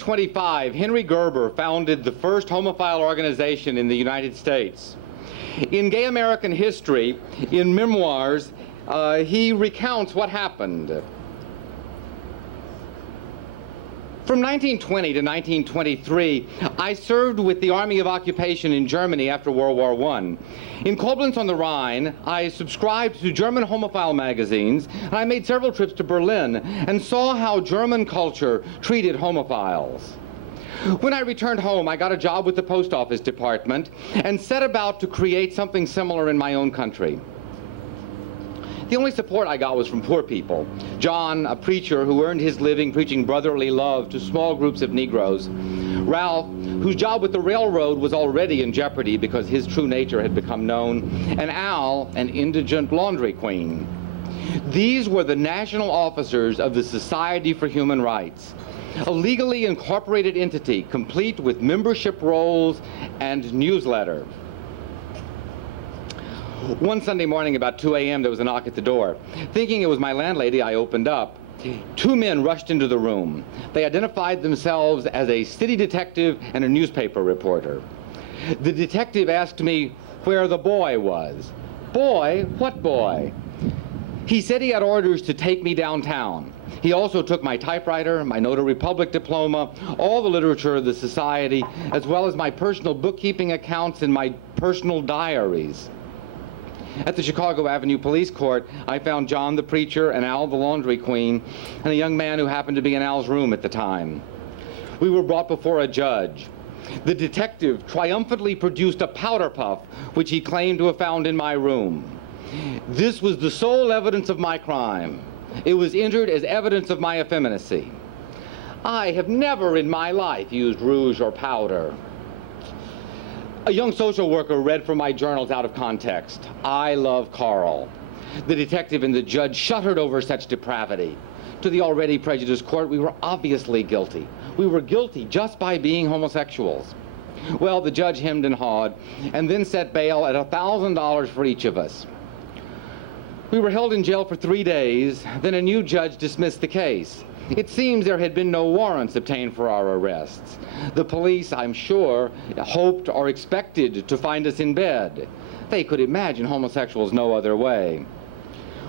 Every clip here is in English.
1925, Henry Gerber founded the first homophile organization in the United States. In Gay American History, in memoirs, he recounts what happened. From 1920 to 1923, I served with the Army of Occupation in Germany after World War I. In Koblenz on the Rhine, I subscribed to German homophile magazines, and I made several trips to Berlin and saw how German culture treated homophiles. When I returned home, I got a job with the Post Office Department and set about to create something similar in my own country. The only support I got was from poor people. John, a preacher who earned his living preaching brotherly love to small groups of Negroes. Ralph, whose job with the railroad was already in jeopardy because his true nature had become known. And Al, an indigent laundry queen. These were the national officers of the Society for Human Rights, a legally incorporated entity complete with membership rolls and newsletter. One Sunday morning about 2 a.m. there was a knock at the door. Thinking it was my landlady, I opened up. Two men rushed into the room. They identified themselves as a city detective and a newspaper reporter. The detective asked me where the boy was. Boy? What boy? He said he had orders to take me downtown. He also took my typewriter, my Notary Public diploma, all the literature of the society, as well as my personal bookkeeping accounts and my personal diaries. At the Chicago Avenue Police Court, I found John the preacher and Al the laundry queen and a young man who happened to be in Al's room at the time. We were brought before a judge. The detective triumphantly produced a powder puff, which he claimed to have found in my room. This was the sole evidence of my crime. It was entered as evidence of my effeminacy. I have never in my life used rouge or powder. A young social worker read from my journals out of context. I love Carl. The detective and the judge shuddered over such depravity. To the already prejudiced court, we were obviously guilty. We were guilty just by being homosexuals. Well, the judge hemmed and hawed, and then set bail at $1,000 for each of us. We were held in jail for 3 days, then a new judge dismissed the case. It seems there had been no warrants obtained for our arrests. The police, I'm sure, hoped or expected to find us in bed. They could imagine homosexuals no other way.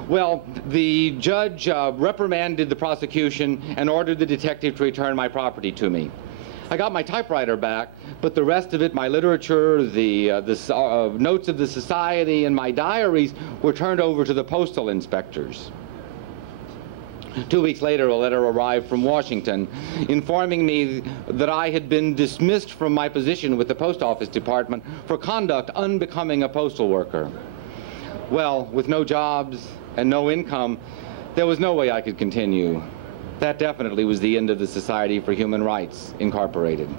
Well, the judge reprimanded the prosecution and ordered the detective to return my property to me. I got my typewriter back, but the rest of it, my literature, the notes of the society, and my diaries were turned over to the postal inspectors. 2 weeks later, a letter arrived from Washington informing me that I had been dismissed from my position with the Post Office Department for conduct unbecoming a postal worker. Well, with no jobs and no income, there was no way I could continue. That definitely was the end of the Society for Human Rights, Incorporated.